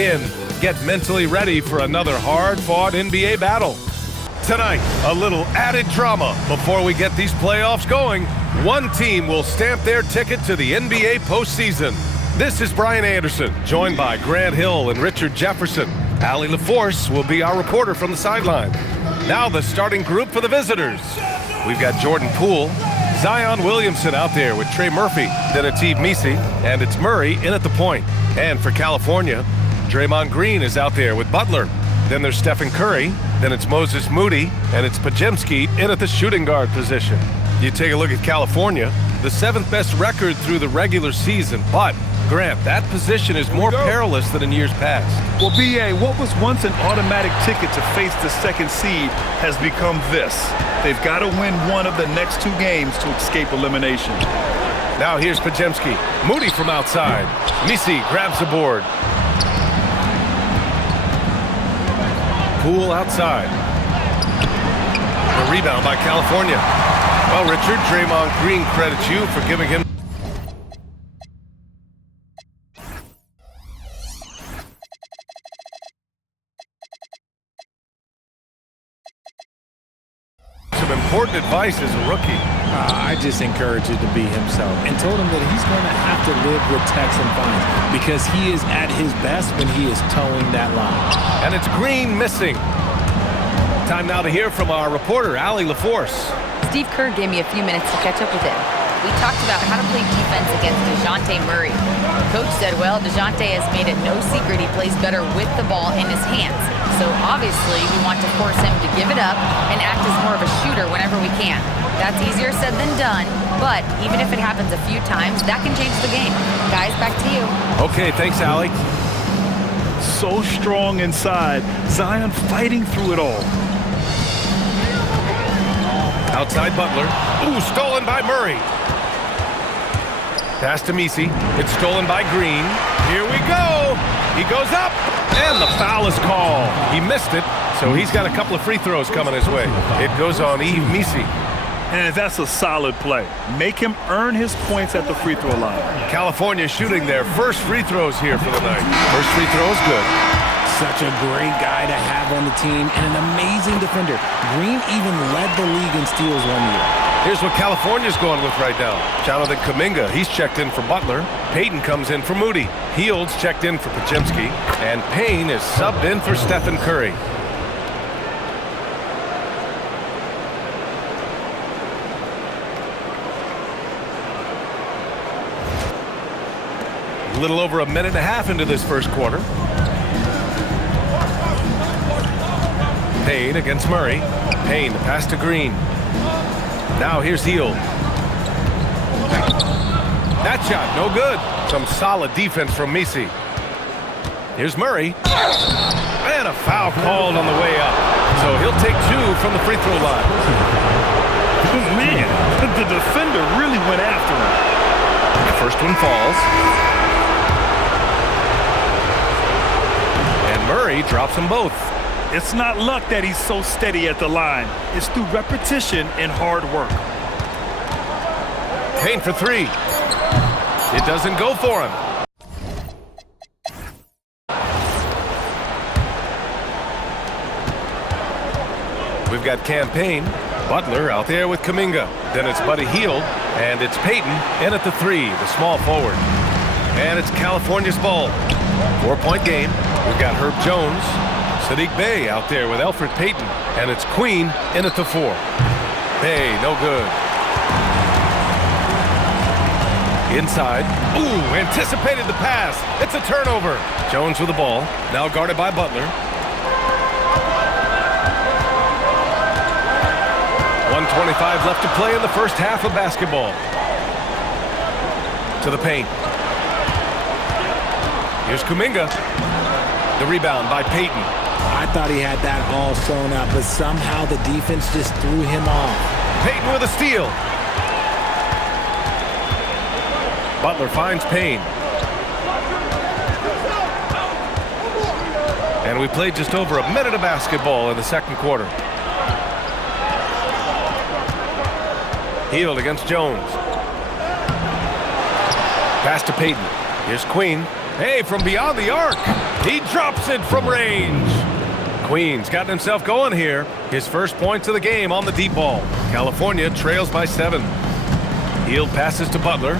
in. Get mentally ready for another hard-fought NBA battle. Tonight, a little added drama before we get these playoffs going. One team will stamp their ticket to the NBA postseason. This is Brian Anderson, joined by Grant Hill and Richard Jefferson. Allie LaForce will be our reporter from the sideline. Now the starting group for the visitors. We've got Jordan Poole, Zion Williamson out there with Trey Murphy, then it's Yves Missi, and it's Murray in at the point. And for California, Draymond Green is out there with Butler. Then there's Stephen Curry, then it's Moses Moody, and it's Podziemski in at the shooting guard position. You take a look at California, the 7th best record through the regular season, but Grant, that position is more perilous than in years past. Well, B.A., what was once an automatic ticket to face the second seed has become this. They've got to win one of the next 2 games to escape elimination. Now here's Podziemski. Moody from outside. Missi grabs the board. Poole outside. A rebound by California. Well, Richard, Draymond Green credits you for giving him some important advice as a rookie. I just encouraged him to be himself and told him that he's going to have to live with Texan fines because he is at his best when he is towing that line. And it's Green missing. Time now to hear from our reporter, Allie LaForce. Steve Kerr gave me a few minutes to catch up with him. We talked about how to play defense against DeJounte Murray. Coach said, well, DeJounte has made it no secret he plays better with the ball in his hands. So obviously we want to force him to give it up and act as more of a shooter whenever we can. That's easier said than done, but even if it happens a few times, that can change the game. Guys, back to you. Okay, thanks, Allie. So strong inside. Zion fighting through it all. Outside Butler. Ooh, stolen by Murray. Pass to Missi. It's stolen by Green. Here we go. He goes up, and the foul is called. He missed it, so he's got a couple of free throws coming his way. It goes on Yves Missi. And that's a solid play. Make him earn his points at the free throw line. California shooting their first free throws here for the night. First free throw is good. Such a great guy to have on the team and an amazing defender. Green even led the league in steals one year. Here's what California's going with right now. Jonathan Kuminga, he's checked in for Butler. Payton comes in for Moody. Hields checked in for Podziemski. And Payne is subbed in for Stephen Curry. A little over a minute and a half into this first quarter. Payne against Murray. Payne, the pass to Green. Now here's Hield. That shot, no good. Some solid defense from Missi. Here's Murray. And a foul called on the way up. So he'll take 2 from the free throw line. Oh, man, the defender really went after him. The first one falls. And Murray drops them both. It's not luck that he's so steady at the line. It's through repetition and hard work. Payne for 3. It doesn't go for him. We've got Cam Payne. Butler out there with Kuminga. Then it's Buddy Hield. And it's Payton in at the 3, the small forward. And it's California's ball. 4-point game. We've got Herb Jones. Saddiq Bey out there with Elfrid Payton. And it's Queen in at the 4. Bey, no good. Inside. Ooh, anticipated the pass. It's a turnover. Jones with the ball. Now guarded by Butler. 1:25 left to play in the first half of basketball. To the paint. Here's Kuminga. The rebound by Payton. I thought he had that all sewn up, but somehow the defense just threw him off. Payton with a steal. Butler finds Payne. And we played just over a minute of basketball in the second quarter. Hield against Jones. Pass to Payton. Here's Queen. Hey, from beyond the arc. He drops it from range. Queen's gotten himself going here. His first points of the game on the deep ball. California trails by 7. Hield passes to Butler.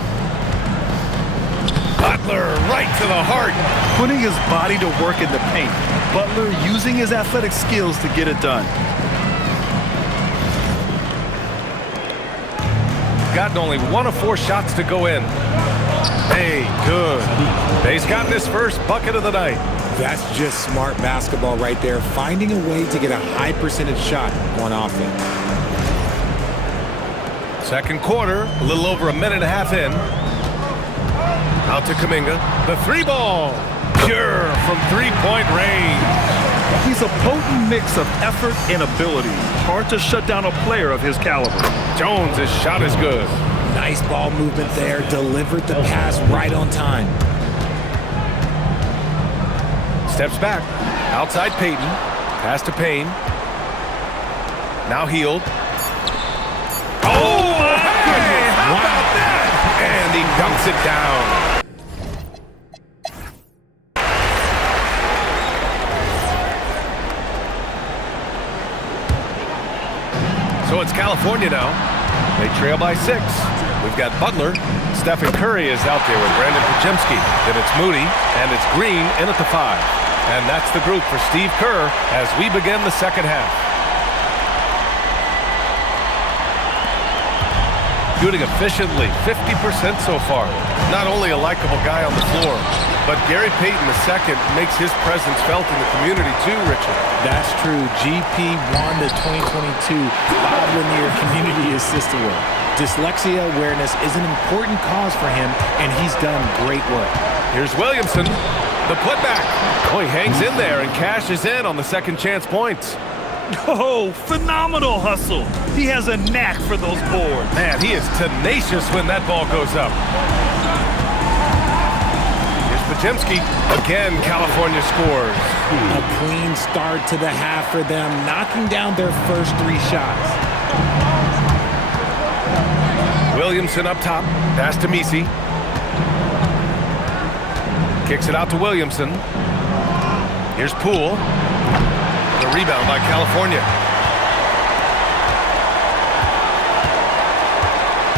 Butler right to the heart. Putting his body to work in the paint. Butler using his athletic skills to get it done. Gotten only 1 of 4 shots to go in. Hey, good. He's gotten his first bucket of the night. That's just smart basketball right there, finding a way to get a high percentage shot on offense. Second quarter, a little over a minute and a half in. Out to Kuminga. The 3-ball. Pure from 3-point range. He's a potent mix of effort and ability. Hard to shut down a player of his caliber. Jones' shot is good. Nice ball movement there. Delivered the pass right on time. Steps back. Outside Payton. Pass to Payne. Now Hield. Oh, hey, how about that? And he dunks it down. So it's California now. They trail by 6. We've got Butler. Stephen Curry is out there with Brandon Podziemski. Then it's Moody, and it's Green in at the 5. And that's the group for Steve Kerr as we begin the second half. Shooting efficiently, 50% so far. Not only a likable guy on the floor, but Gary Payton II makes his presence felt in the community too, Richard. That's true. GP won the 2022 Bob Lanier Community Assist Award. Dyslexia awareness is an important cause for him, and he's done great work. Here's Williamson, the putback. Oh, he hangs in there and cashes in on the second chance points. Oh, phenomenal hustle. He has a knack for those boards. Man, he is tenacious when that ball goes up. Here's Podziemski. Again, California scores. A clean start to the half for them, knocking down their first 3 shots. Williamson up top. Pass to Misi. Kicks it out to Williamson. Here's Poole. The rebound by California.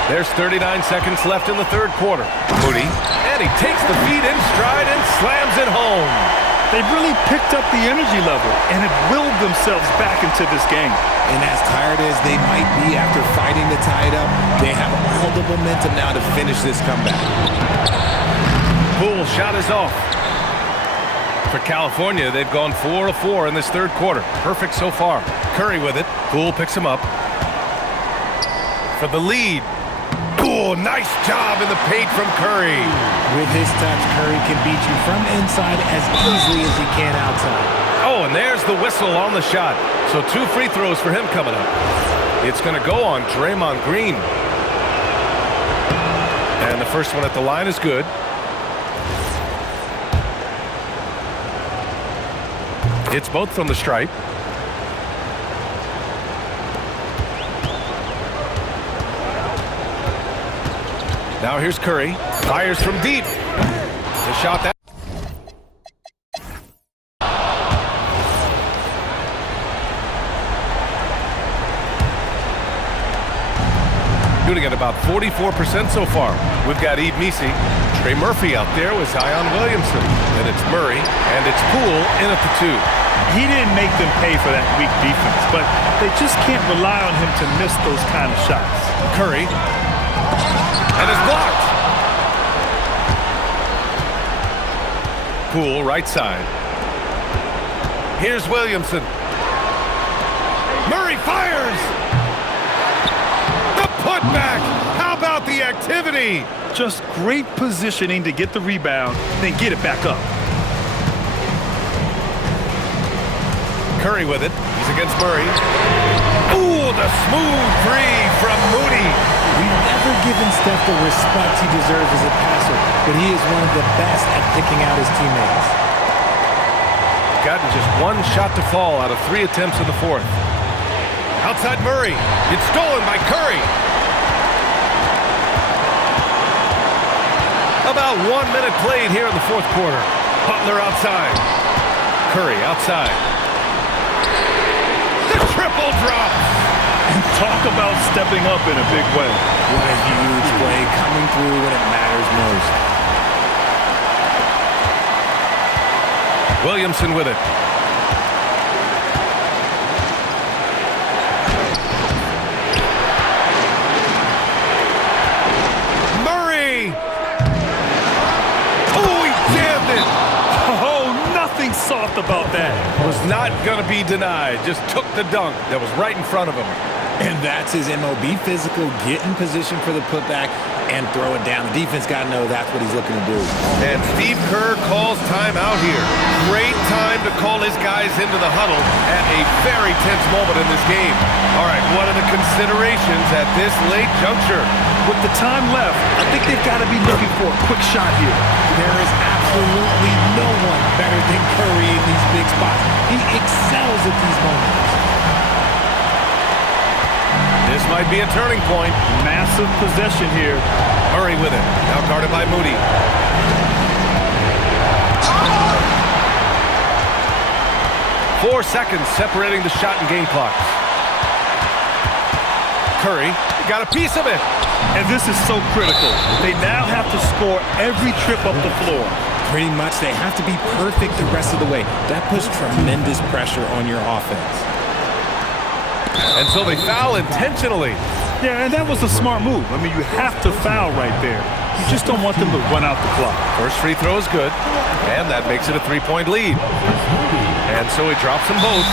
There's 39 seconds left in the third quarter. Moody, and he takes the feet in stride and slams it home. They've really picked up the energy level and have willed themselves back into this game. And as tired as they might be after fighting to tie it up, they have all the momentum now to finish this comeback. Poole shot is off. For California, they've gone 4 of 4 in this third quarter. Perfect so far. Curry with it. Poole picks him up. For the lead. Oh, nice job in the paint from Curry. With his touch, Curry can beat you from inside as easily as he can outside. Oh, and there's the whistle on the shot. So 2 free throws for him coming up. It's going to go on Draymond Green. And the first one at the line is good. It's both from the stripe. Now here's Curry. Fires from deep. The shot that. Shooting at about 44% so far. We've got Yves Missi. Trey Murphy out there with Zion Williamson. Then it's Murray, and it's Poole in at the 2. He didn't make them pay for that weak defense, but they just can't rely on him to miss those kind of shots. Curry. And it's blocked. Poole, right side. Here's Williamson. Murray fires. The putback. How about the activity? Just great positioning to get the rebound, then get it back up. Curry with it. He's against Murray. Ooh, the smooth 3 from Moody. We've never given Steph the respect he deserves as a passer, but he is one of the best at picking out his teammates. Gotten just 1 shot to fall out of 3 attempts in the fourth. Outside Murray. It's stolen by Curry. About 1 minute played here in the fourth quarter. Butler outside. Curry outside. The triple drop. Talk about stepping up in a big way. What a huge play, coming through when it matters most. Williamson with it. Murray! Oh, he jammed it! Oh, nothing soft about that. Was not going to be denied. Just took the dunk that was right in front of him. And that's his MO. Be physical, get in position for the putback, and throw it down. The defense got to know that's what he's looking to do. And Steve Kerr calls timeout here. Great time to call his guys into the huddle at a very tense moment in this game. All right, what are the considerations at this late juncture? With the time left, I think they've got to be looking for a quick shot here. There is absolutely no one better than Curry in these big spots. He excels at these moments. This might be a turning point. Massive possession here. Murray with it. Now guarded by Moody. 4 seconds separating the shot and game clocks. Curry got a piece of it. And this is so critical. They now have to score every trip up the floor. Pretty much, they have to be perfect the rest of the way. That puts tremendous pressure on your offense. And so they foul intentionally. Yeah, and that was a smart move. I mean, you have to foul right there. You just don't want them to run out the clock. First free throw is good, and that makes it a 3-point lead. And so he drops them both,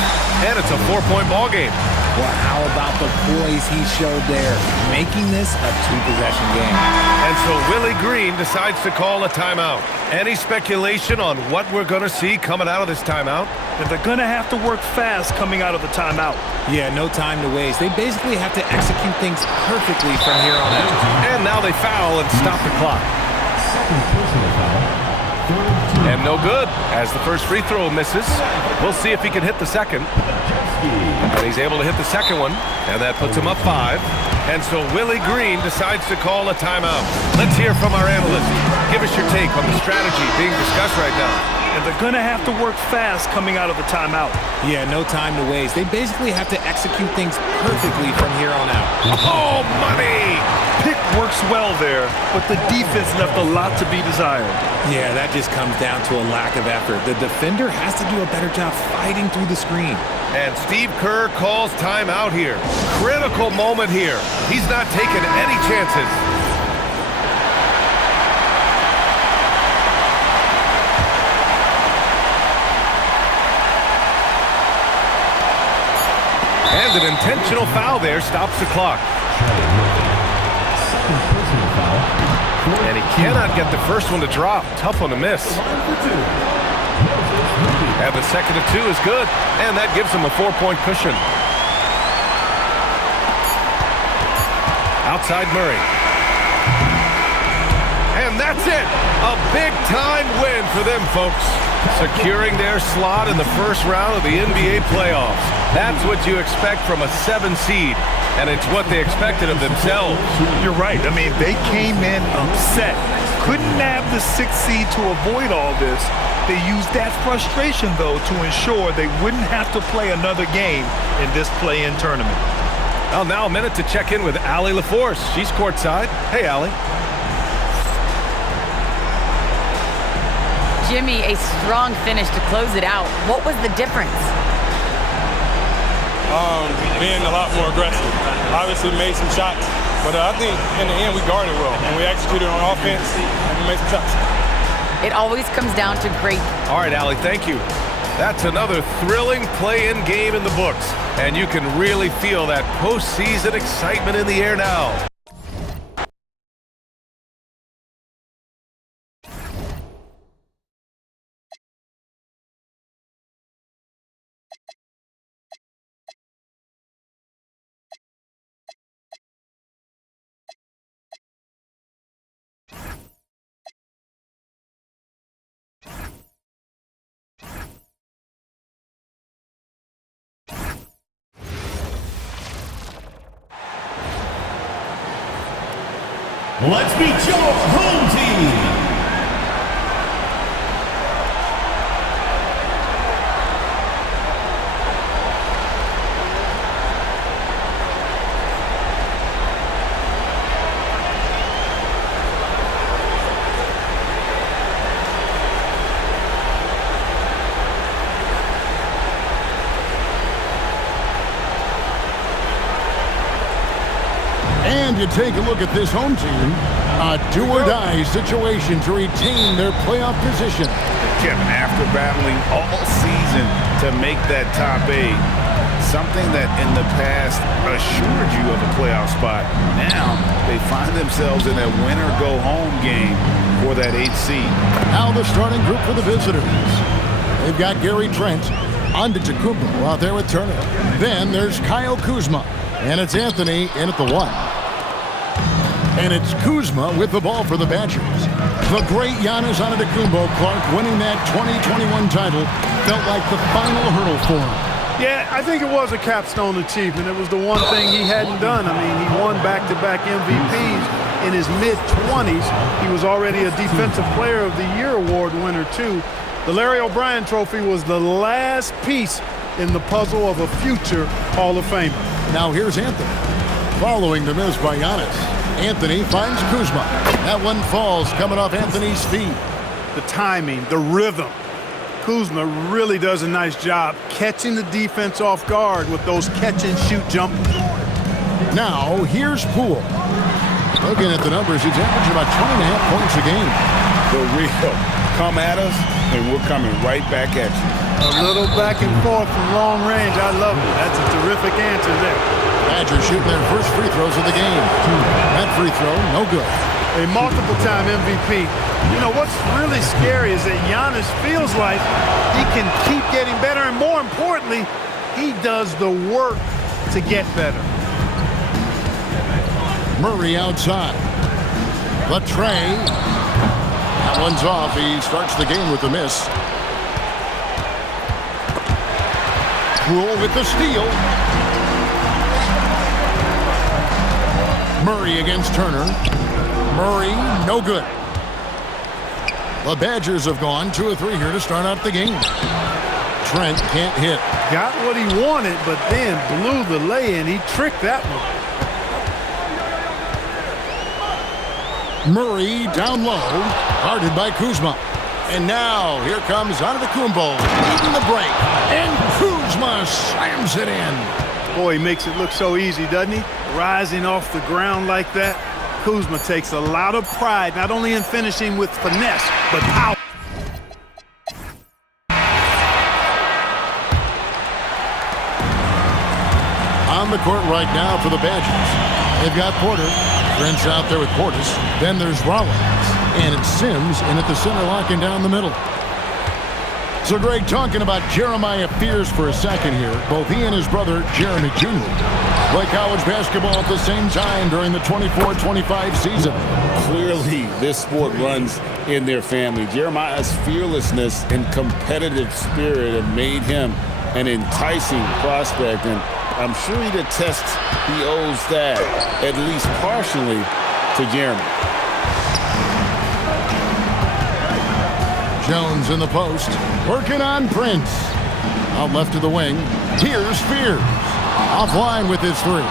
and it's a 4-point ball game. Well, how about the poise he showed there, making this a 2-possession game? And so Willie Green decides to call a timeout. Any speculation on what we're going to see coming out of this timeout? And they're going to have to work fast coming out of the timeout. Yeah, no time to waste. They basically have to execute things perfectly from here on out. And now they foul and stop the clock. And no good, as the first free throw misses. We'll see if he can hit the second. And he's able to hit the second one, and that puts him up 5. And so Willie Green decides to call a timeout. Let's hear from our analyst. Give us your take on the strategy being discussed right now. And they're going to have to work fast coming out of the timeout. Yeah, no time to waste. They basically have to execute things perfectly from here on out. Oh, money! Pick works well there, but the defense left a lot to be desired. Yeah, that just comes down to a lack of effort. The defender has to do a better job fighting through the screen. And Steve Kerr calls timeout here. Critical moment here. He's not taking any chances. And an intentional foul there stops the clock. And he cannot get the first one to drop. Tough one to miss. And the second of 2 is good. And that gives him a 4-point cushion. Outside Murray. And that's it. A big-time win for them, folks. Securing their slot in the first round of the NBA playoffs. That's what you expect from a 7 seed. And it's what they expected of themselves. You're right. I mean, they came in upset. Couldn't nab the 6th seed to avoid all this. They used that frustration, though, to ensure they wouldn't have to play another game in this play-in tournament. Well, now a minute to check in with Allie LaForce. She's courtside. Hey, Allie. Jimmy, a strong finish to close it out. What was the difference? Being a lot more aggressive. Obviously made some shots, but I think in the end we guarded well and we executed on offense and we made some shots. It always comes down to great. All right, Allie, thank you. That's another thrilling play-in game in the books, and you can really feel that postseason excitement in the air now. Let's meet your home team. you take a look at this home team, a do-or-die situation to retain their playoff position. Kevin, after battling all season to make that top 8, something that in the past assured you of a playoff spot, now they find themselves in a win-or-go-home game for that 8th seed. Now the starting group for the visitors. They've got Gary Trent, Antetokounmpo out there with Turner. Then there's Kyle Kuzma, and it's Anthony in at the 1. And it's Kuzma with the ball for the Badgers. The great Giannis Antetokounmpo, Clark, winning that 2021 title felt like the final hurdle for him. Yeah, I think it was a capstone achievement. It was the one thing he hadn't done. I mean, he won back-to-back MVPs in his mid-20s. He was already a Defensive Player of the Year award winner, too. The Larry O'Brien Trophy was the last piece in the puzzle of a future Hall of Famer. Now here's Anthony. Following the miss by Giannis, Anthony finds Kuzma. That one falls coming off Anthony's feet. The timing, the rhythm. Kuzma really does a nice job catching the defense off guard with those catch-and-shoot jumpers. Now, here's Poole. Looking at the numbers, he's averaging about 20.5 points a game. The real. Come at us, and we're coming right back at you. A little back and forth from long range. I love it. That's a terrific answer there. Badgers shooting their first free throws of the game. That free throw, no good. A multiple-time MVP. You know, what's really scary is that Giannis feels like he can keep getting better, and more importantly, he does the work to get better. Murray outside. Latrey. That one's off. He starts the game with a miss. Poole with the steal. Murray against Turner. Murray, no good. The Badgers have gone 2 of 3 here to start out the game. Trent can't hit. Got what he wanted, but then blew the lay-in. He tricked that one. Murray down low, guarded by Kuzma. And now here comes Antetokounmpo leading the break. And Kuzma slams it in. Boy, he makes it look so easy, doesn't he? Rising off the ground like that. Kuzma takes a lot of pride, not only in finishing with finesse, but power. On the court right now for the Badgers. They've got Porter. French out there with Portis. Then there's Rollins. And it's Sims in at the center, locking down the middle. So Greg, talking about Jeremiah Fears for a second here. Both he and his brother, Jeremy Jr., play college basketball at the same time during the 24-25 season. Clearly, this sport runs in their family. Jeremiah's fearlessness and competitive spirit have made him an enticing prospect, and I'm sure he'd attest he owes that, at least partially, to Jeremy. Jones in the post, working on Prince. Out left to the wing, here's Fears. Offline with his 3.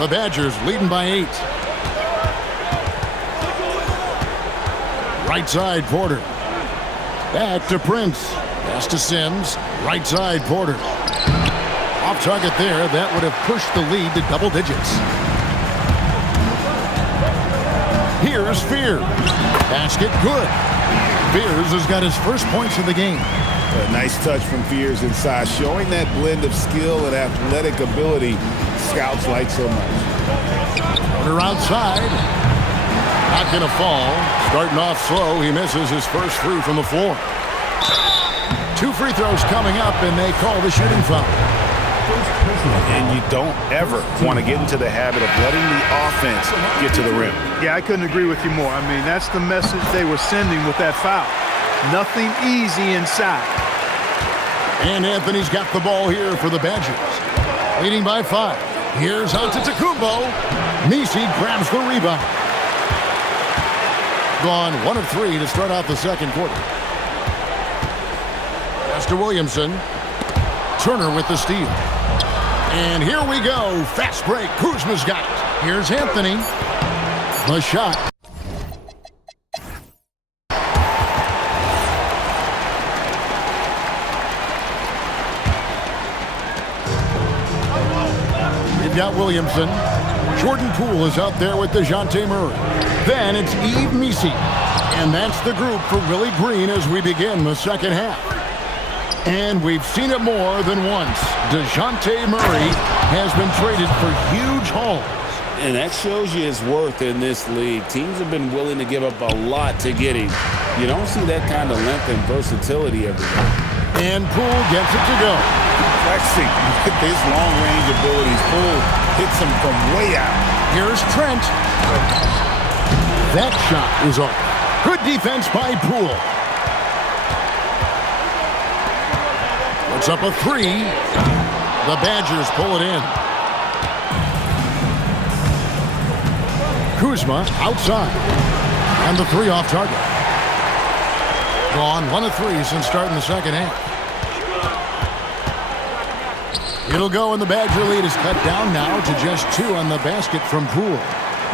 The Badgers leading by 8. Right side, Porter. Back to Prince. Pass to Sims. Right side, Porter. Off target there. That would have pushed the lead to double digits. Here's Fears. Basket good. Fears has got his first points of the game. A nice touch from Fears inside, showing that blend of skill and athletic ability scouts like so much. Porter outside. Not going to fall. Starting off slow, he misses his first free from the floor. 2 free throws coming up, and they call the shooting foul. And you don't ever want to get into the habit of letting the offense get to the rim. Yeah, I couldn't agree with you more. I mean, that's the message they were sending with that foul. Nothing easy inside. And Anthony's got the ball here for the Badgers. Leading by 5. Here's Antetokounmpo. Nisi grabs the rebound. Gone 1 of 3 to start out the second quarter. Pass to Williamson. Turner with the steal. And here we go. Fast break. Kuzma's got it. Here's Anthony. The shot. We've got Williamson. Jordan Poole is out there with DeJounte Murray. Then it's Yves Missi. And that's the group for Willie Green as we begin the second half. And we've seen it more than once. DeJounte Murray has been traded for huge hauls. And that shows you his worth in this league. Teams have been willing to give up a lot to get him. You don't see that kind of length and versatility every day. And Poole gets it to go. Flexing with his long-range abilities. Poole hits him from way out. Here's Trent. That shot is off. Good defense by Poole. Puts up a three. The Badgers pull it in. Kuzma outside. And the three off target. Gone 1 of 3 since starting the second half. It'll go, and the Badger lead is cut down now to just 2 on the basket from Poole.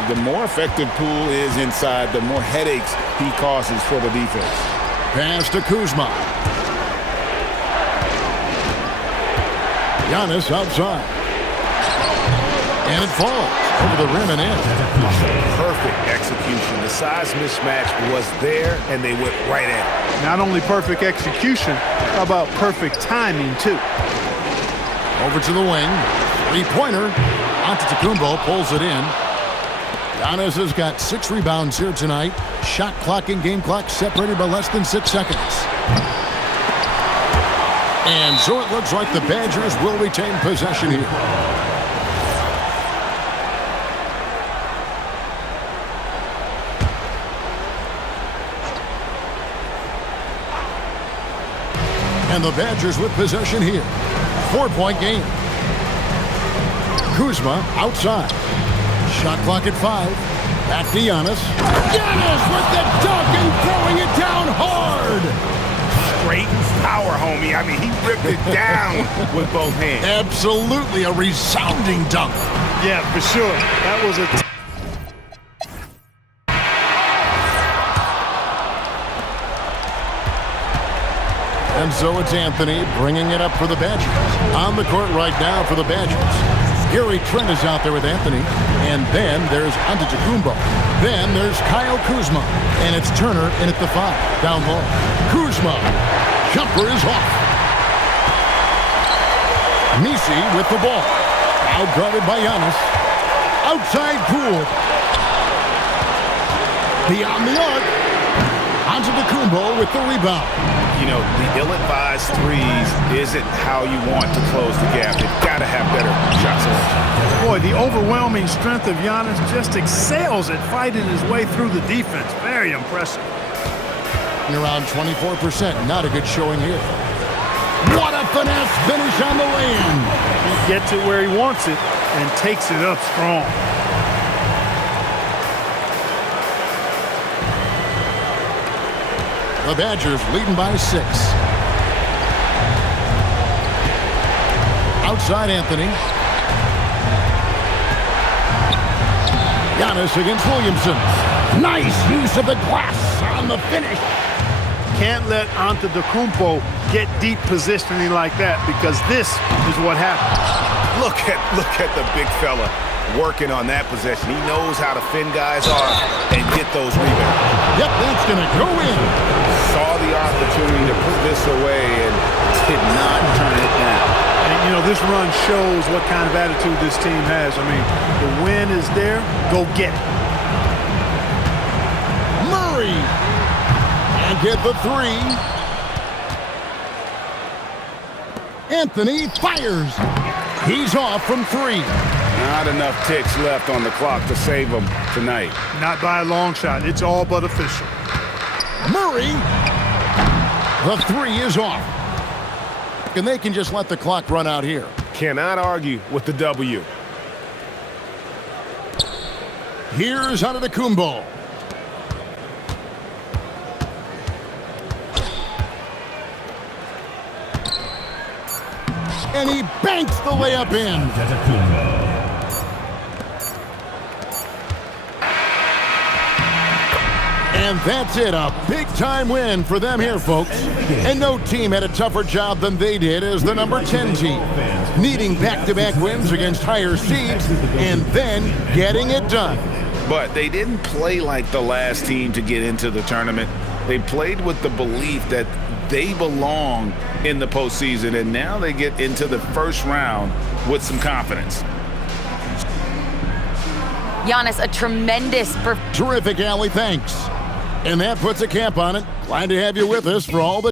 The more effective Poole is inside, the more headaches he causes for the defense. Pass to Kuzma. Giannis outside. And it falls over the rim and in. Perfect execution. The size mismatch was there, and they went right at it. Not only perfect execution, how about perfect timing, too? Over to the wing. Three-pointer. Antetokounmpo pulls it in. Giannis has got 6 rebounds here tonight. Shot clock and game clock separated by less than 6 seconds. And so it looks like the Badgers will retain possession here. And the Badgers with possession here. 4-point game. Kuzma outside. Shot clock at 5. Back to Giannis. Giannis with the dunk and throwing it down hard. Straight power, homie. I mean, he ripped it down with both hands. Absolutely a resounding dunk. Yeah, for sure. That was a... And so it's Anthony bringing it up for the Badgers. On the court right now for the Badgers. Gary Trent is out there with Anthony. And then there's Antetokounmpo. Then there's Kyle Kuzma. And it's Turner in at the 5. Down low. Kuzma. Jumper is off. Missi with the ball. Out guarded by Giannis. Outside Poole. Beyond the arc. Antetokounmpo with the rebound. You know, the ill-advised threes isn't how you want to close the gap. You've got to have better shot selection. Boy, the overwhelming strength of Giannis just excels at fighting his way through the defense. Very impressive. Around 24%. Not a good showing here. What a finesse finish on the lay-in. He gets it where he wants it and takes it up strong. The Badgers leading by 6. Outside Anthony. Giannis against Williamson. Nice use of the glass on the finish. Can't let Antetokounmpo get deep positioning like that because this is what happens. Look at the big fella working on that possession. He knows how to fin guys off and get those rebounds. Yep, that's going to go in. Saw the opportunity to put this away and did not turn it down. And, you know, this run shows what kind of attitude this team has. I mean, the win is there. Go get it. Murray. And get the 3. Anthony fires. He's off from 3. Not enough ticks left on the clock to save him tonight. Not by a long shot. It's all but official. Murray. The 3 is off. And they can just let the clock run out here. Cannot argue with the W. Here's Antetokounmpo. And he banks the layup in. And that's it, a big-time win for them here, folks. And no team had a tougher job than they did as the number 10 team, needing back-to-back wins against higher seeds and then getting it done. But they didn't play like the last team to get into the tournament. They played with the belief that they belong in the postseason, and now they get into the first round with some confidence. Giannis, a tremendous performance. Terrific, Allie, thanks. And that puts a cap on it. Glad to have you with us for all the...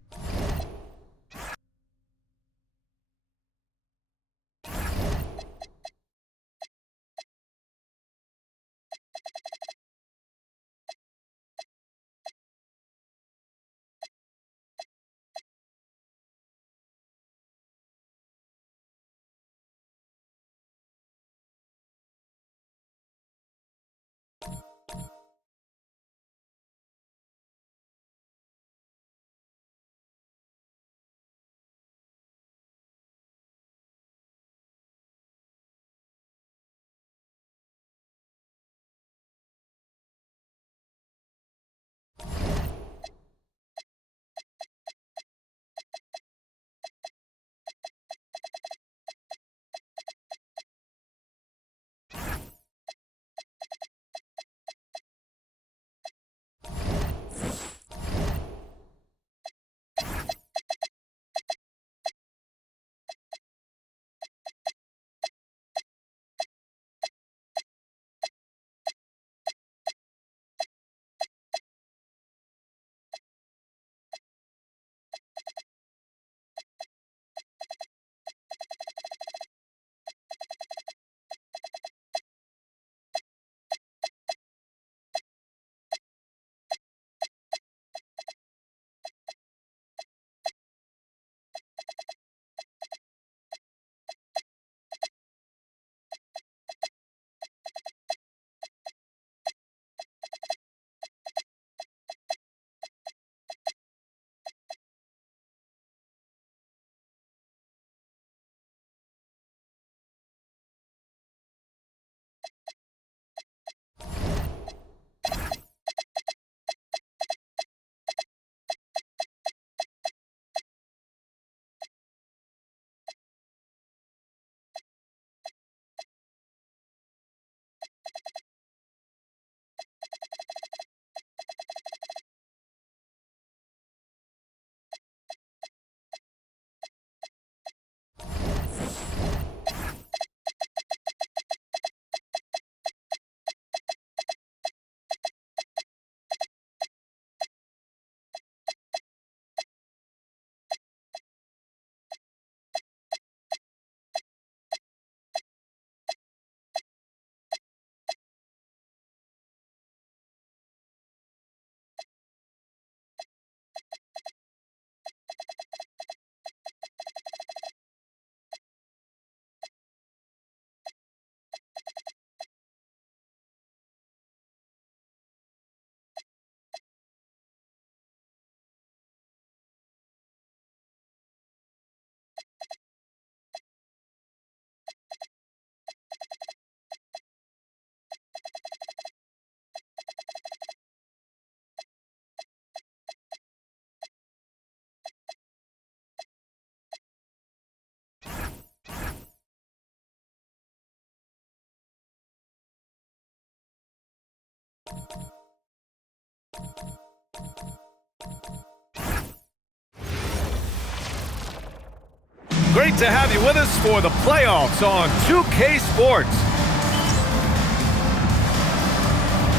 Great to have you with us for the playoffs on 2K Sports.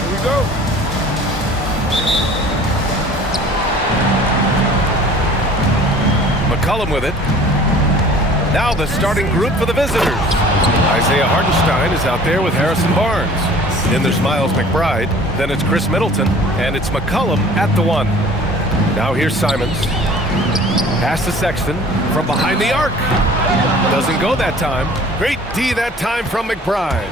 Here we go. McCollum with it. Now the starting group for the visitors. Isaiah Hartenstein is out there with Harrison Barnes. Then there's Miles McBride. Then it's Chris Middleton. And it's McCollum at the 1. Now here's Simons. Pass to Sexton from behind the arc. Doesn't go that time. Great D that time from McBride.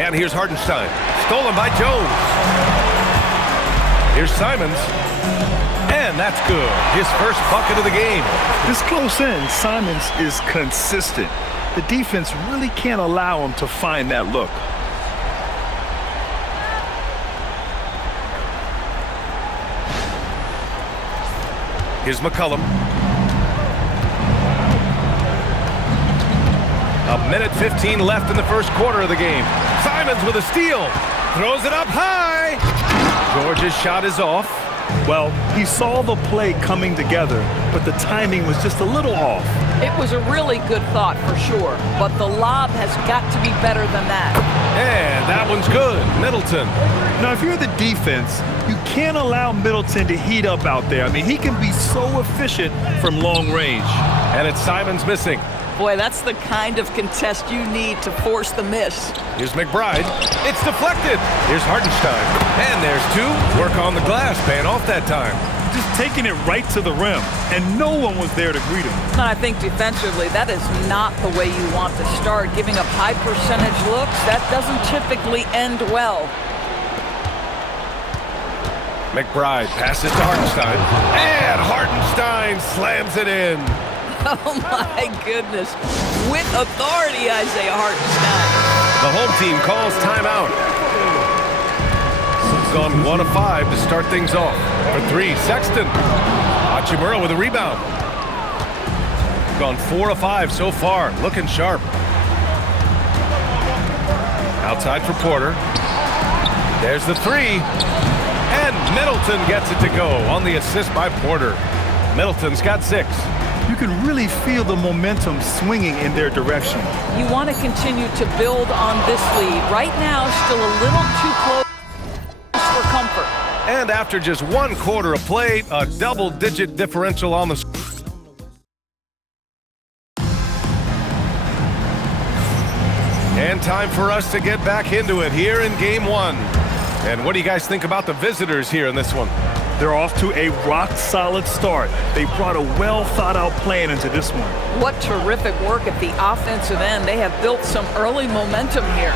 And here's Hartenstein. Stolen by Jones. Here's Simons. And that's good. His first bucket of the game. This close in, Simons is consistent. The defense really can't allow him to find that look. Here's McCollum. A minute 15 left in the first quarter of the game. Simons with a steal. Throws it up high. George's shot is off. Well, he saw the play coming together, but the timing was just a little off. It was a really good thought for sure, but the lob has got to be better than that. And that one's good. Middleton. Now, if you're the defense, you can't allow Middleton to heat up out there. I mean, he can be so efficient from long range. And it's Simons missing. Boy, that's the kind of contest you need to force the miss. Here's McBride. It's deflected. Here's Hartenstein. And there's two. Work on the glass, paying off that time. Just taking it right to the rim, and no one was there to greet him. And I think defensively, that is not the way you want to start. Giving up high percentage looks, that doesn't typically end well. McBride passes to Hartenstein. And Hartenstein slams it in. Oh, my goodness. With authority, Isaiah Hartenstein. The home team calls timeout. Gone 1 of 5 to start things off. For 3, Sexton. Hachimura with a rebound. Gone 4 of 5 so far. Looking sharp. Outside for Porter. There's the 3. And Middleton gets it to go on the assist by Porter. Middleton's got 6. You can really feel the momentum swinging in their direction. You want to continue to build on this lead. Right now, still a little too close for comfort. And after just 1 quarter of play, a double-digit differential on the score. And time for us to get back into it here in Game 1. And what do you guys think about the visitors here in this one? They're off to a rock-solid start. They brought a well-thought-out plan into this one. What terrific work at the offensive end. They have built some early momentum here.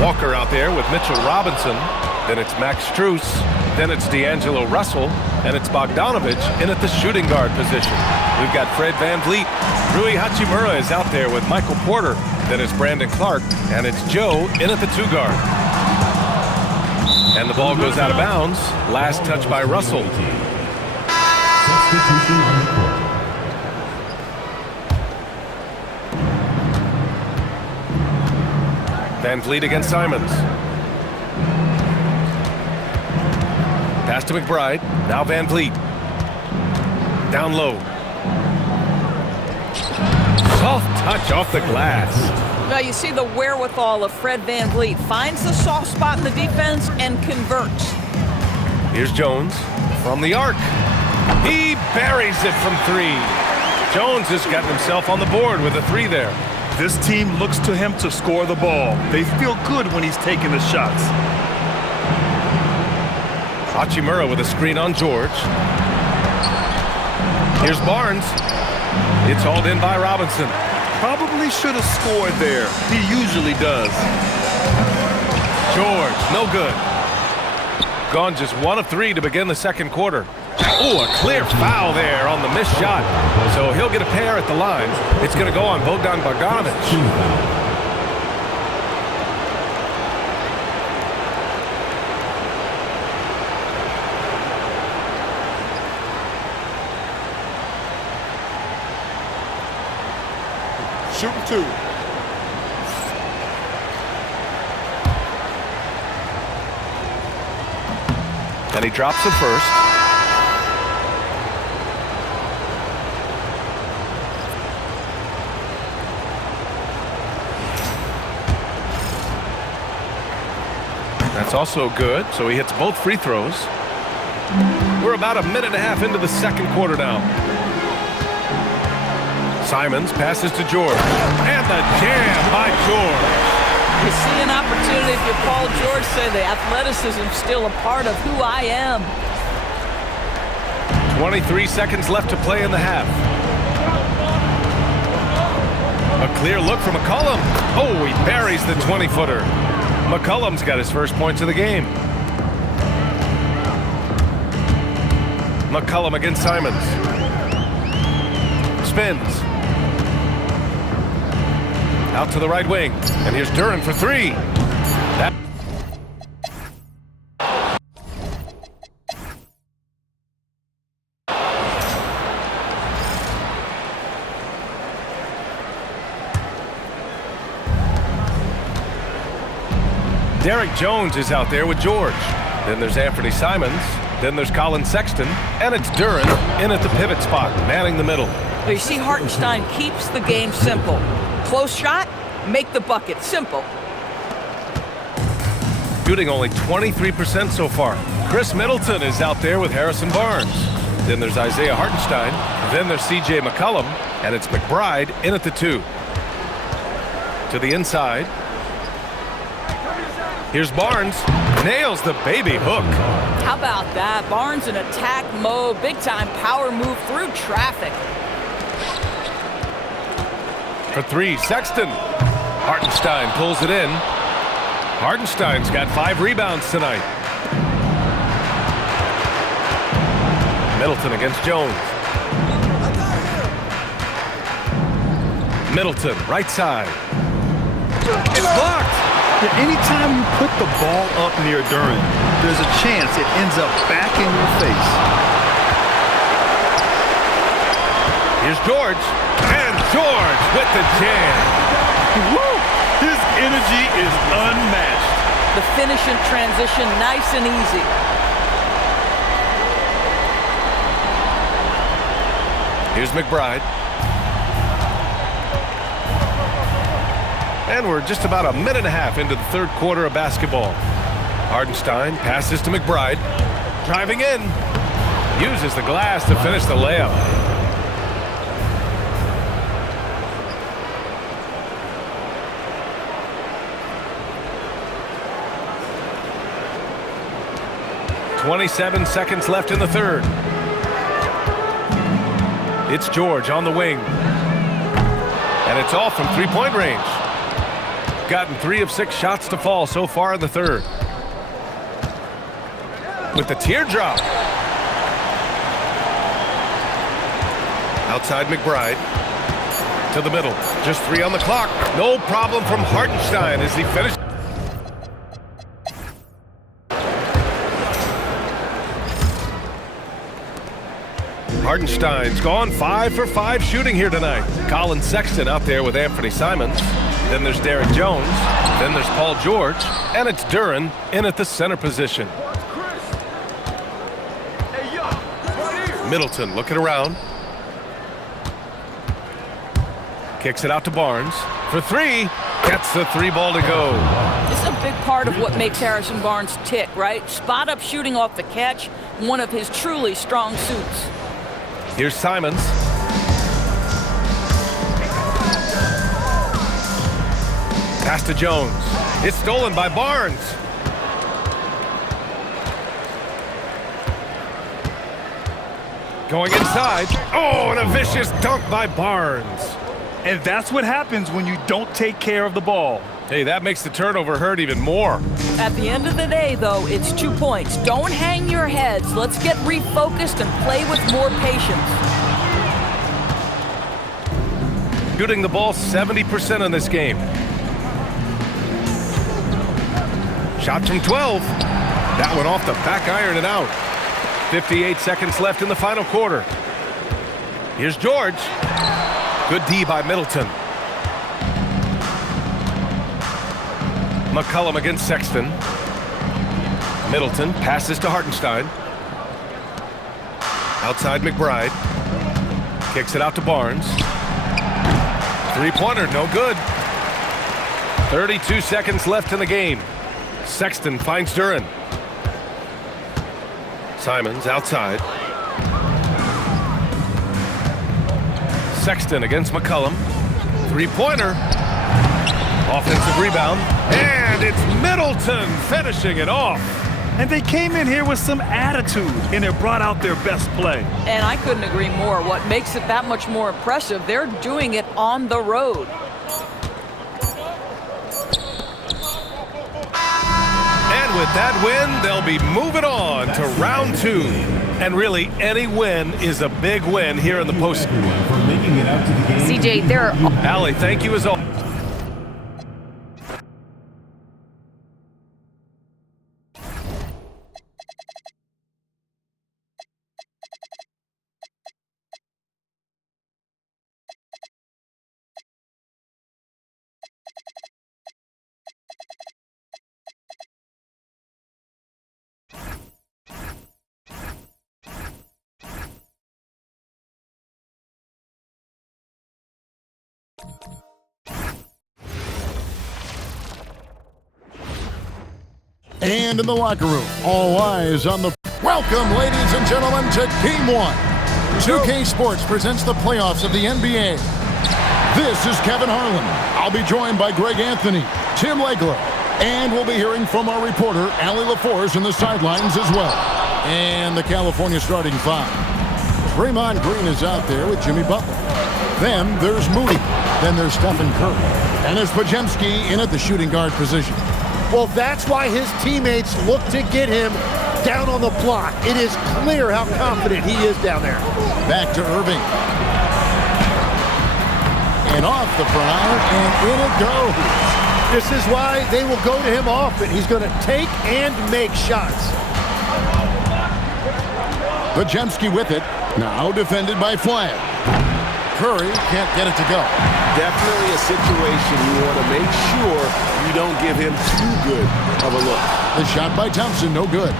Walker out there with Mitchell Robinson. Then it's Max Strus. Then it's D'Angelo Russell. And it's Bogdanovich in at the shooting guard position. We've got Fred VanVleet. Rui Hachimura is out there with Michael Porter. Then it's Brandon Clark. And it's Joe in at the 2 guard. And the ball goes out of bounds. Last touch by Russell. Substitution on the court. VanVleet against Simons. Pass to McBride. Now VanVleet. Down low. Soft touch off the glass. Now you see the wherewithal of Fred VanVleet. Finds the soft spot in the defense and converts. Here's Jones from the arc. He buries it from 3. Jones has gotten himself on the board with a 3 there. This team looks to him to score the ball. They feel good when he's taking the shots. Hachimura with a screen on George. Here's Barnes. It's hauled in by Robinson. Probably should have scored there. He usually does. George, no good. Gone just 1 of 3 to begin the second quarter. Oh, a clear foul there on the missed shot. So he'll get a pair at the line. It's going to go on Bogdan Bogdanovich. Shooting 2. And he drops the first. That's also good, so he hits both free throws. We're about a minute and a half into the second quarter now. Simons passes to George. And the jam by George. You see an opportunity if you're Paul George, say the athleticism still a part of who I am. 23 seconds left to play in the half. A clear look from McCollum. Oh, he buries the 20-footer. McCollum's got his first points of the game. McCollum against Simons. Spins. Out to the right wing. And here's Duren for 3. Derek Jones is out there with George. Then there's Anthony Simons. Then there's Colin Sexton. And it's Duran in at the pivot spot, manning the middle. But you see, Hartenstein keeps the game simple. Close shot, make the bucket. Simple. Shooting only 23% so far. Chris Middleton is out there with Harrison Barnes. Then there's Isaiah Hartenstein. Then there's C.J. McCollum. And it's McBride in at the 2. To the inside. Here's Barnes. Nails the baby hook. How about that? Barnes in attack mode. Big time power move through traffic. For 3, Sexton. Hartenstein pulls it in. Hartenstein's got 5 rebounds tonight. Middleton against Jones. Middleton, right side. It's blocked. Yeah, anytime you put the ball up near Duran, there's a chance it ends up back in your face. Here's George. And George with the jam. Woo! His energy is unmatched. The finish in transition, nice and easy. Here's McBride. And we're just about a minute and a half into the third quarter of basketball. Hartenstein passes to McBride. Driving in. Uses the glass to finish the layup. .27 seconds left in the third. It's George on the wing. And it's off from three-point range. Gotten 3 of 6 shots to fall so far in the third. With the teardrop. Outside McBride. To the middle. Just 3 on the clock. No problem from Hartenstein as he finished. Hartenstein's gone 5 for 5 shooting here tonight. Colin Sexton out there with Anthony Simons. Then there's Derek Jones. Then there's Paul George. And it's Duran in at the center position. Middleton looking around. Kicks it out to Barnes. For 3. Gets the 3 ball to go. This is a big part of what makes Harrison Barnes tick, right? Spot up shooting off the catch, one of his truly strong suits. Here's Simons. Pass to Jones. It's stolen by Barnes. Going inside. Oh, and a vicious dunk by Barnes. And that's what happens when you don't take care of the ball. Hey, that makes the turnover hurt even more. At the end of the day, though, it's 2 points. Don't hang your heads. Let's get refocused and play with more patience. Shooting the ball 70% in this game. Shot from 12. That one off the back iron and out. 58 seconds left in the final quarter. Here's George. Good D by Middleton. McCollum against Sexton. Middleton passes to Hartenstein. Outside McBride. Kicks it out to Barnes. Three-pointer, no good. 32 seconds left in the game. Sexton finds Duran. Simons outside. Sexton against McCollum. Three-pointer. Offensive rebound. And it's Middleton finishing it off. And they came in here with some attitude, and it brought out their best play. And I couldn't agree more. What makes it that much more impressive, they're doing it on the road. And with that win, they'll be moving on to round 2. And really, any win is a big win here in the postseason. CJ, there are... Allie, thank you as always. And in the locker room, all eyes on the... Welcome, ladies and gentlemen, to Game 1. 2K Sports presents the playoffs of the NBA. This is Kevin Harlan. I'll be joined by Greg Anthony, Tim Legler, and we'll be hearing from our reporter, Allie LaForce, in the sidelines as well. And the California starting five. Draymond Green is out there with Jimmy Butler. Then there's Moody. Then there's Stephen Curry. And there's Podziemski in at the shooting guard position. Well, that's why his teammates look to get him down on the block. It is clear how confident he is down there. Back to Irving. And off the front iron, and in it goes. This is why they will go to him often. He's going to take and make shots. Podziemski with it. Now defended by Flagg. Curry can't get it to go. Definitely a situation you want to make sure you don't give him too good of a look. The shot by Thompson, no good.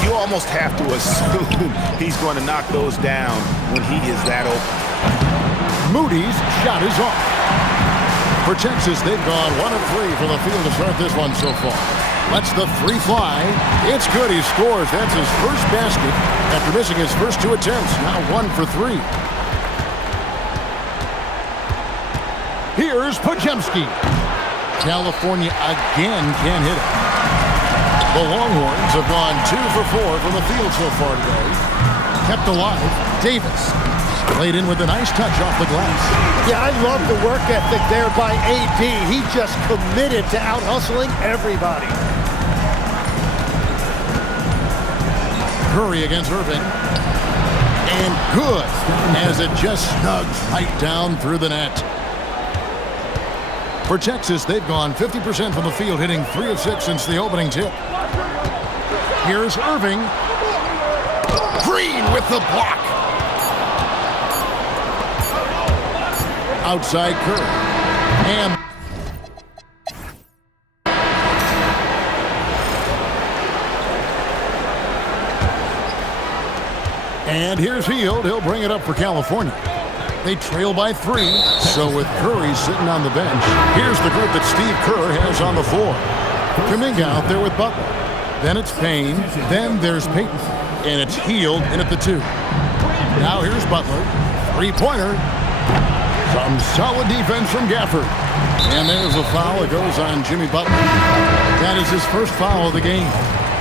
You almost have to assume he's going to knock those down when he is that open. Moody's shot is off. For Texas, they've gone 1 of 3 from the field to start this one so far. Lets the three fly. It's good. He scores. That's his first basket after missing his first 2 attempts. Now 1 for 3. Here's Podziemski. California again can't hit it. The Longhorns have gone 2 for 4 from the field so far today. Kept alive. Davis laid in with a nice touch off the glass. Yeah, I love the work ethic there by AD. He just committed to out-hustling everybody. Curry against Irving. And good, as it just snugs right down through the net. For Texas, they've gone 50% from the field, hitting 3 of 6 since the opening tip. Here's Irving. Green with the block. Outside Curry. And here's Hield. He'll bring it up for California. They trail by 3, so with Curry sitting on the bench, here's the group that Steve Kerr has on the floor. Kuminga out there with Butler. Then it's Payne. Then there's Payton. And it's Hield in at the 2. Now here's Butler. 3-pointer. Some solid defense from Gafford. And there's a foul. It goes on Jimmy Butler. That is his first foul of the game.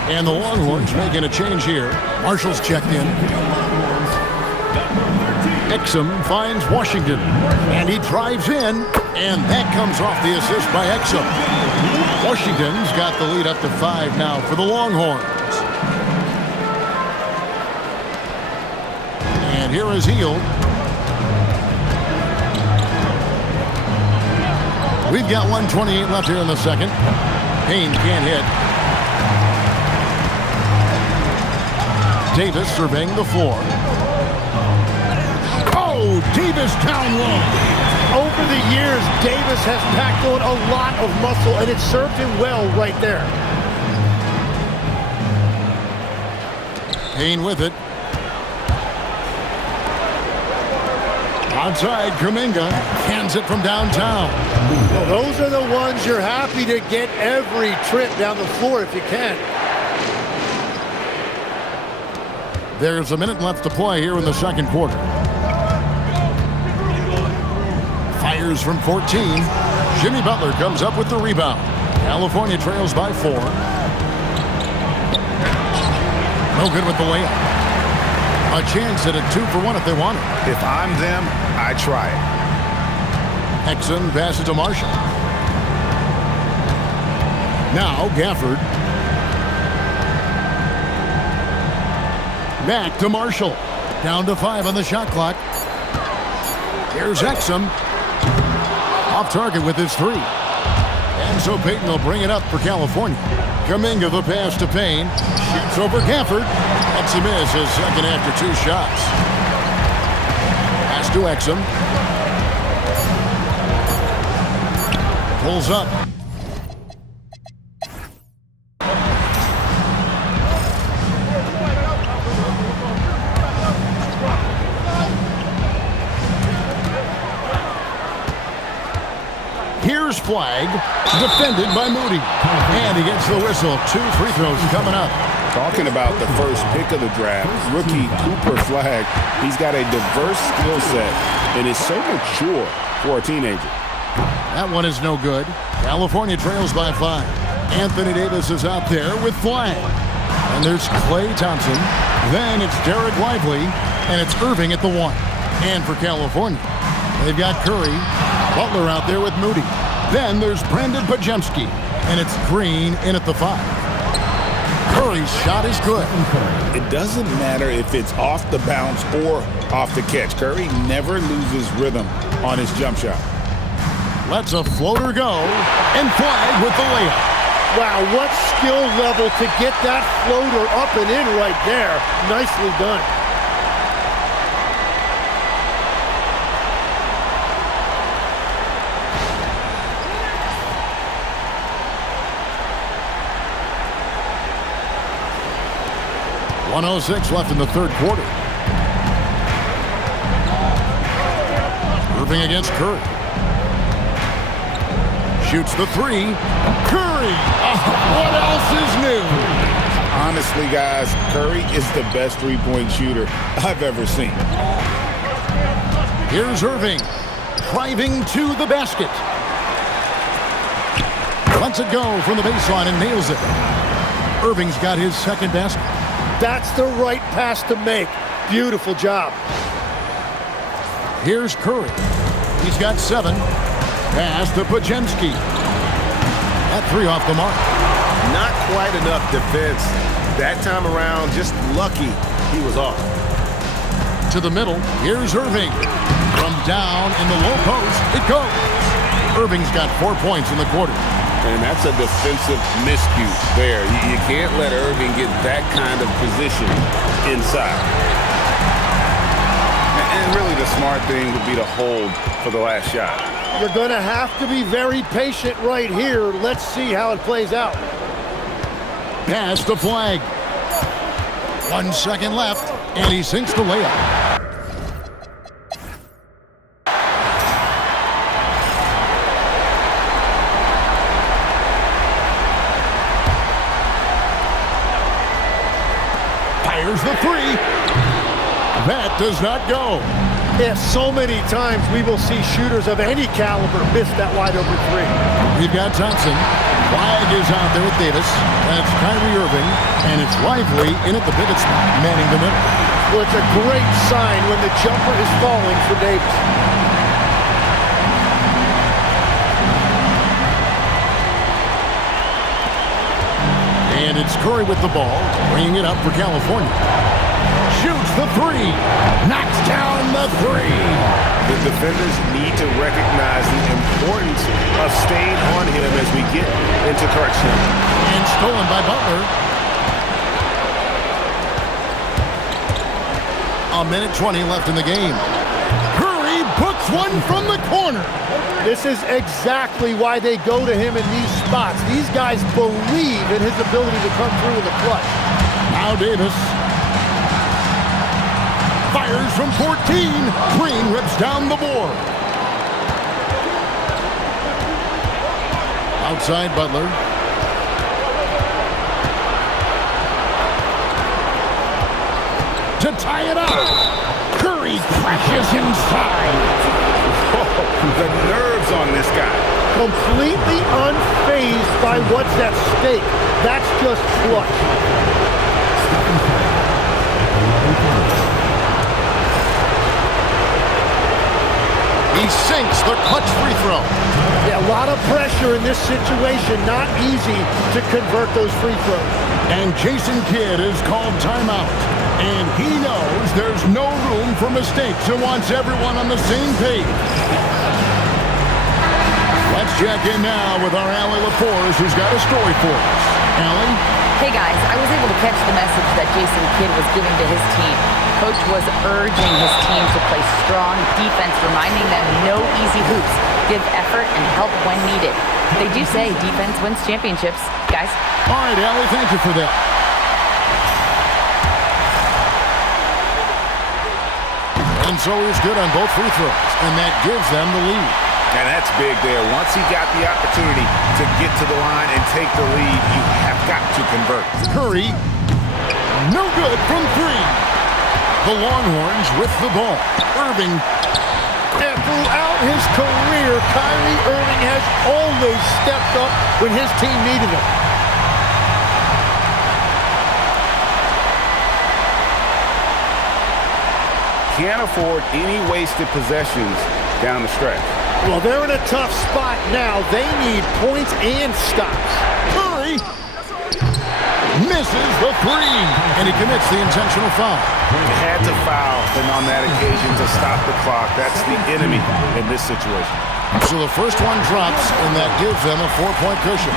And the Longhorns making a change here. Marshall's checked in. Exum finds Washington, and he drives in, and that comes off the assist by Exum. Washington's got the lead up to 5 now for the Longhorns. And here is Hield. We've got 1:28 left here in the second. Payne can't hit. Davis surveying the floor. Oh, Davis down low. Over the years, Davis has packed on a lot of muscle, and it served him well right there. Payne with it. Outside, Kuminga hands it from downtown. Well, those are the ones you're happy to get every trip down the floor if you can. There's a minute left to play here in the second quarter. Fires from 14. Jimmy Butler comes up with the rebound. California trails by 4. No good with the layup. A chance at a 2 for 1 if they want it. If I'm them, I try it. Exum passes to Marshall. Now Gafford. Back to Marshall. Down to 5 on the shot clock. Here's Exum. Off target with his 3. And so Payton will bring it up for California. Kuminga the pass to Payne. Shoots over Gafford. That's a miss, his second after 2 shots. Pass to Exum. Pulls up. Here's flag, defended by Moody. And he gets the whistle. 2 free throws coming up. Talking about the first pick of the draft, rookie Cooper Flagg. He's got a diverse skill set and is so mature for a teenager. That one is no good. California trails by 5. Anthony Davis is out there with Flagg. And there's Klay Thompson. Then it's Derek Lively. And it's Irving at the 1. And for California, they've got Curry. Butler out there with Moody. Then there's Brandon Podziemski. And it's Green in at the 5. Curry's shot is good. It doesn't matter if it's off the bounce or off the catch. Curry never loses rhythm on his jump shot. Lets a floater go. And Flagg with the layup. Wow, what skill level to get that floater up and in right there. Nicely done. .106 left in the third quarter. Irving against Curry. Shoots the 3. Curry! What else is new? Honestly, guys, Curry is the best three-point shooter I've ever seen. Here's Irving, driving to the basket. Lets it go from the baseline and nails it. Irving's got his second basket. That's the right pass to make. Beautiful job. Here's Curry. He's got 7. Pass to Podziemski. That 3 off the mark. Not quite enough defense. That time around, just lucky he was off. To the middle, here's Irving. From down in the low post, it goes. Irving's got 4 points in the quarter. And that's a defensive miscue there. You can't let Irving get that kind of position inside. And really the smart thing would be to hold for the last shot. You're going to have to be very patient right here. Let's see how it plays out. Pass to Flagg. 1 second left, and he sinks the layup. Fires the 3. That does not go. Yeah, so many times we will see shooters of any caliber miss that wide open 3. We've got Thompson. Flagg is out there with Davis. That's Kyrie Irving. And it's Lively in at the pivot spot, manning the middle. Well, it's a great sign when the jumper is falling for Davis. And it's Curry with the ball, bringing it up for California. Shoots the 3. Knocks down the 3. The defenders need to recognize the importance of staying on him as we get into correction. And stolen by Butler. 1:20 left in the game. Curry puts one from the corner. This is exactly why they go to him in these spots. These guys believe in his ability to come through in the clutch. Now Davis. Fires from 14. Green rips down the board. Outside Butler. To tie it up. Curry crashes inside. The nerves on this guy. Completely unfazed by what's at stake. That's just clutch. He sinks the clutch free throw. Yeah, a lot of pressure in this situation. Not easy to convert those free throws. And Jason Kidd is called timeout. And he knows there's no room for mistakes and wants everyone on the same page. Let's check in now with our Allie LaForce, who's got a story for us. Allie? Hey guys, I was able to catch the message that Jason Kidd was giving to his team. Coach was urging his team to play strong defense, reminding them no easy hoops, give effort and help when needed. They do say defense wins championships, guys. All right, Allie, thank you for that. And so he's good on both free throws, and that gives them the lead. And that's big there. Once he got the opportunity to get to the line and take the lead, you have got to convert. Curry, no good from three. The Longhorns with the ball. Irving. And throughout his career, Kyrie Irving has always stepped up when his team needed him. Can't afford any wasted possessions down the stretch. Well, they're in a tough spot now. They need points and stops. Curry misses the three, and he commits the intentional foul. He had to foul, and on that occasion to stop the clock. That's the enemy in this situation. So the first one drops, and that gives them a 4-point cushion.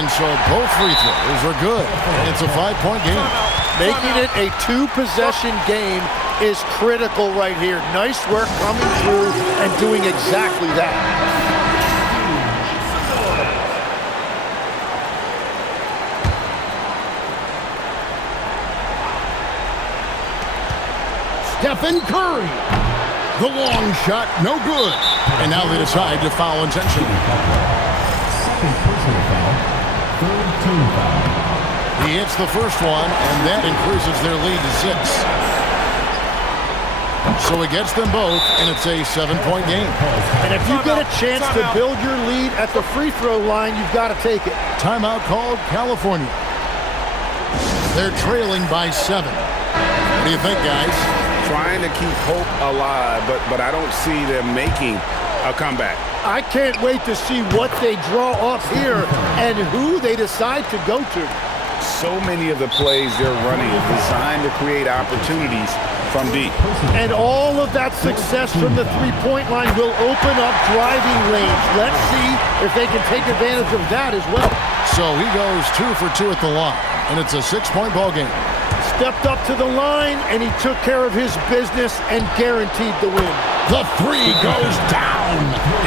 And so both free throws are good. It's a 5-point game. Making it a 2-possession game is critical right here. Nice work coming through and doing exactly that. Stephen Curry. The long shot, no good. And now they decide to foul intentionally. Second personal foul. Third team foul. He hits the first one, and that increases their lead to 6. So he gets them both, and it's a 7-point game. And if you get a chance to build your lead at the free throw line, you've got to take it. Timeout called California. They're trailing by 7. What do you think, guys? Trying to keep hope alive, but I don't see them making a comeback. I can't wait to see what they draw up here and who they decide to go to. So many of the plays they're running is designed to create opportunities from deep. And all of that success from the three-point line will open up driving lanes. Let's see if they can take advantage of that as well. So he goes 2 for 2 at the line, and it's a 6-point ball game. Stepped up to the line, and he took care of his business and guaranteed the win. The three goes down.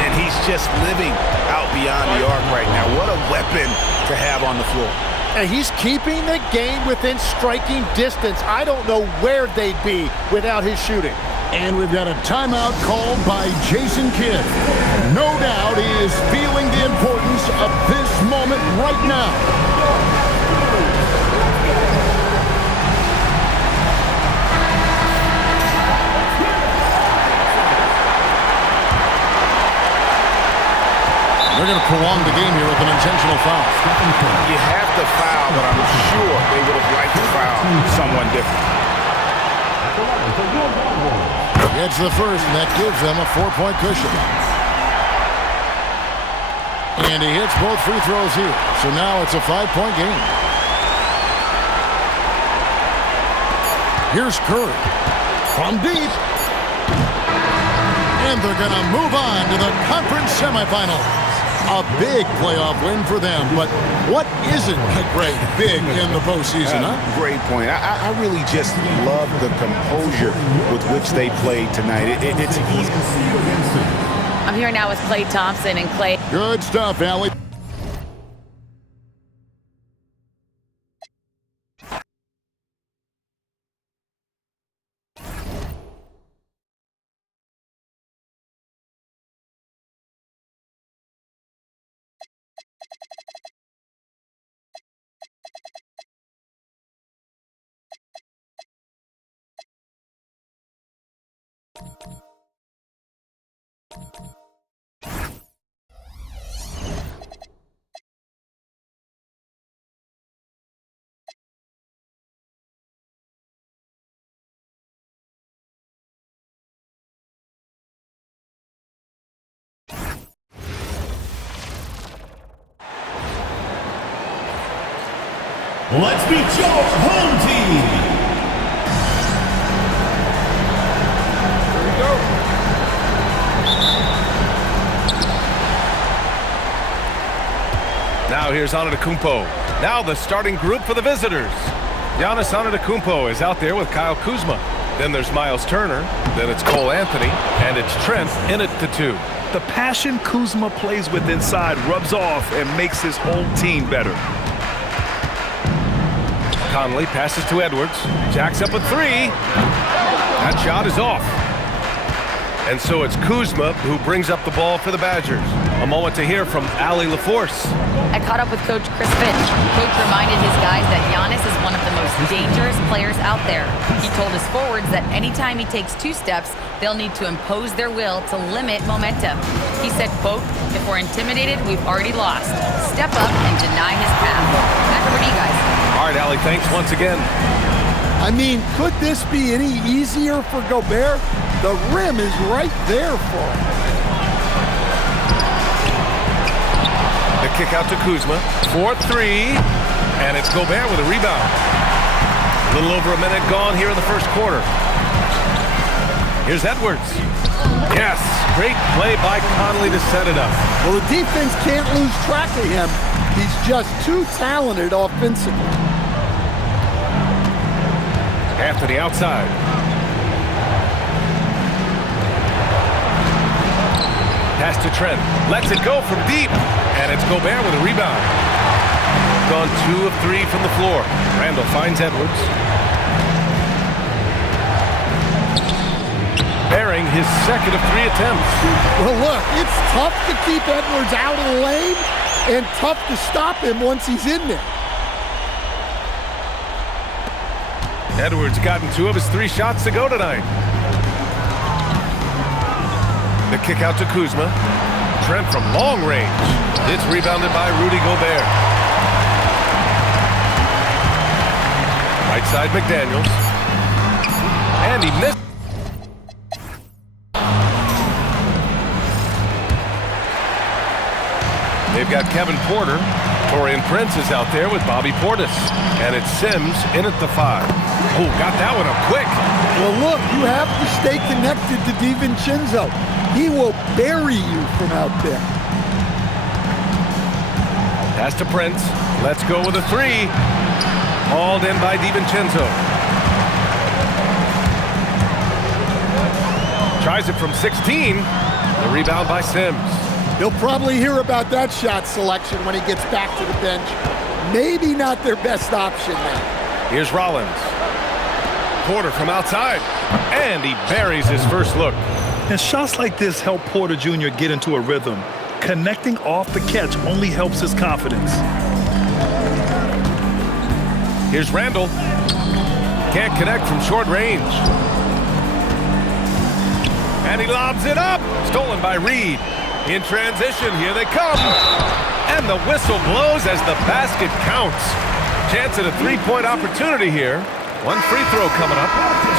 And he's just living out beyond the arc right now. What a weapon to have on the floor. And he's keeping the game within striking distance. I don't know where they'd be without his shooting. And we've got a timeout called by Jason Kidd. No doubt he is feeling the importance of this moment right now. They're going to prolong the game here with an intentional foul. You have to foul, but I'm sure they would have liked to foul someone different. Gets the first, and that gives them a 4-point cushion. And he hits both free throws here. So now it's a 5-point game. Here's Curry from deep. And they're going to move on to the conference semifinals. A big playoff win for them, but what isn't great big in the postseason, huh? Great point. I really just love the composure with which they played tonight. It's easy. I'm here now with Klay Thompson, and Klay. Good stuff, Allie. Let's meet your home team. Here we go. Now here's Antetokounmpo. Now the starting group for the visitors. Giannis Antetokounmpo is out there with Kyle Kuzma. Then there's Miles Turner. Then it's Cole Anthony. And it's Trent in it to 2. The passion Kuzma plays with inside rubs off and makes his whole team better. Conley passes to Edwards. Jacks up a 3. That shot is off. And so it's Kuzma who brings up the ball for the Badgers. A moment to hear from Allie LaForce. I caught up with Coach Chris Finch. Coach reminded his guys that Giannis is one of the most dangerous players out there. He told his forwards that anytime he takes 2 steps, they'll need to impose their will to limit momentum. He said, quote, "If we're intimidated, we've already lost. Step up and deny his path." Back over to you guys. All right, Allie, thanks once again. I mean, could this be any easier for Gobert? The rim is right there for him. The kick out to Kuzma. 4-3. And it's Gobert with a rebound. A little over a minute gone here in the first quarter. Here's Edwards. Yes, great play by Conley to set it up. Well, the defense can't lose track of him. He's just too talented offensively. After the outside. Pass to Trent. Lets it go from deep. And it's Gobert with a rebound. Gone 2 of 3 from the floor. Randall finds Edwards. Bearing his second of 3 attempts. Well, look, it's tough to keep Edwards out of the lane and tough to stop him once he's in there. Edwards gotten 2 of his 3 shots to go tonight. The kick out to Kuzma. Trent from long range. It's rebounded by Rudy Gobert. Right side McDaniels. And he missed. They've got Kevin Porter. Taurean Prince is out there with Bobby Portis. And it's Sims in at the 5. Oh, got that one up quick. Well, look, you have to stay connected to DiVincenzo. He will bury you from out there. Pass to Prince. Let's go with a 3. Hauled in by DiVincenzo. Tries it from 16. The rebound by Sims. He'll probably hear about that shot selection when he gets back to the bench. Maybe not their best option now. Here's Rollins. Porter from outside. And he buries his first look. And shots like this help Porter Jr. get into a rhythm. Connecting off the catch only helps his confidence. Here's Randall. Can't connect from short range. And he lobs it up. Stolen by Reed. In transition, here they come. And the whistle blows as the basket counts. Chance at a 3-point opportunity here. 1 free throw coming up.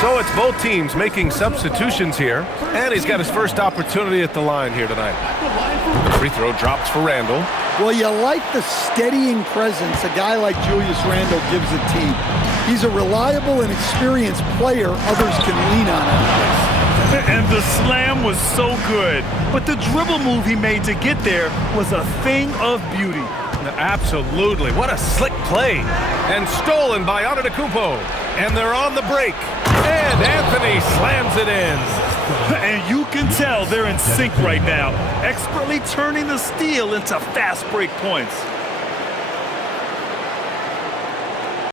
So it's both teams making substitutions here. And he's got his first opportunity at the line here tonight. The free throw drops for Randall. Well, you like the steadying presence a guy like Julius Randle gives a team. He's a reliable and experienced player others can lean on. And the slam was so good. But the dribble move he made to get there was a thing of beauty. Absolutely. What a slick play. And stolen by Antetokounmpo. And they're on the break. And Anthony slams it in. And you can tell they're in sync right now, expertly turning the steal into fast break points.